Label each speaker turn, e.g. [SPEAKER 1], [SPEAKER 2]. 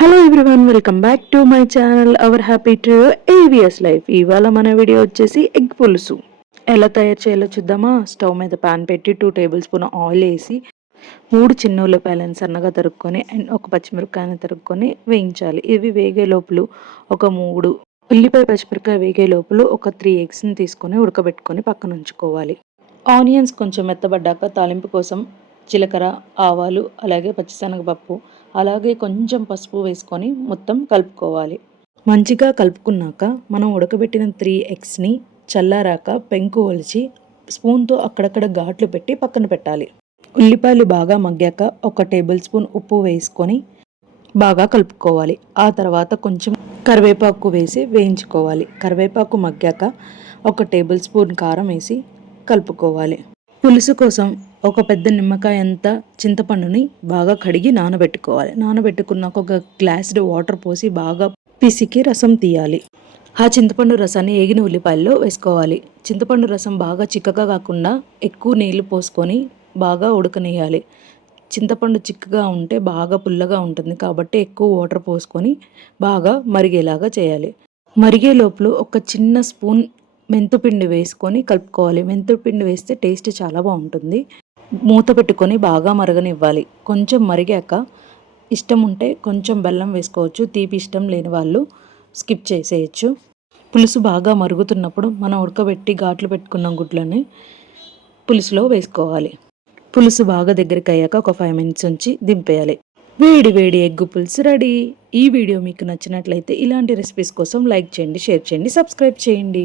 [SPEAKER 1] Hello everyone welcome back to my channel our happy to AVS life ఇవాళ మన video వచ్చేసి egg పులుసు. ఎలా తయారు చేయాలో చూద్దామా? స్టవ్ మీద పాన్ పెట్టి టూ టేబుల్ స్పూన్ ఆయిల్ వేసి మూడు చిన్న ఉల్లిపాయలను సన్నగా తరుక్కొని అండ్ ఒక పచ్చిమిరపకాయని తరుక్కొని వేయించాలి. ఇవి వేగే లోపల ఒక మూడు ఉల్లిపాయ పచ్చిమిరపకాయ వేగే లోపల ఒక త్రీ ఎగ్స్ని తీసుకొని ఉడకబెట్టుకొని పక్కన ఉంచుకోవాలి. ఆనియన్స్ కొంచెం మెత్తబడ్డాక తాలింపు కోసం జీలకర్ర ఆవాలు అలాగే పచ్చిశనగపప్పు అలాగే కొంచెం పసుపు వేసుకొని మొత్తం కలుపుకోవాలి. మంచిగా కలుపుకున్నాక మనం ఉడకబెట్టిన త్రీ ఎగ్స్ని చల్లారాక పెంకు ఒలిచి స్పూన్తో అక్కడక్కడ ఘాట్లు పెట్టి పక్కన పెట్టాలి. ఉల్లిపాయలు బాగా మగ్గాక ఒక టేబుల్ స్పూన్ ఉప్పు వేసుకొని బాగా కలుపుకోవాలి. ఆ తర్వాత కొంచెం కరివేపాకు వేసి వేయించుకోవాలి. కరివేపాకు మగ్గాక ఒక టేబుల్ స్పూన్ కారం వేసి కలుపుకోవాలి. పులుసు కోసం ఒక పెద్ద నిమ్మకాయ అంత చింతపండుని బాగా కడిగి నానబెట్టుకోవాలి. నానబెట్టుకున్నాక ఒక గ్లాస్డ్ వాటర్ పోసి బాగా పిసికి రసం తీయాలి. ఆ చింతపండు రసాన్ని ఏగిన ఉల్లిపాయల్లో వేసుకోవాలి. చింతపండు రసం బాగా చిక్కగా కాకుండా ఎక్కువ నీళ్ళు పోసుకొని బాగా ఉడకనేయాలి చింతపండు చిక్కగా ఉంటే బాగా పుల్లగా ఉంటుంది కాబట్టి ఎక్కువ వాటర్ పోసుకొని బాగా మరిగేలాగా చేయాలి. మరిగే లోపల ఒక చిన్న స్పూన్ మెంతుపిండి వేసుకొని కలుపుకోవాలి. మెంతుపిండి వేస్తే టేస్ట్ చాలా బాగుంటుంది. మూత పెట్టుకొని బాగా మరగనివ్వాలి. కొంచెం మరిగాక ఇష్టం ఉంటే కొంచెం బెల్లం వేసుకోవచ్చు. తీపి ఇష్టం లేని వాళ్ళు స్కిప్ చేసేయచ్చు. పులుసు బాగా మరుగుతున్నప్పుడు మనం ఉడకబెట్టి ఘాట్లు పెట్టుకున్న గుడ్లని పులుసులో వేసుకోవాలి. పులుసు బాగా దగ్గరికి అయ్యాక ఒక ఫైవ్ మినిట్స్ ఉంచి దింపేయాలి. వేడి వేడి ఎగ్గు పులుసు రెడీ. ఈ వీడియో మీకు నచ్చినట్లయితే ఇలాంటి రెసిపీస్ కోసం లైక్ చేయండి షేర్ చేయండి సబ్స్క్రైబ్ చేయండి.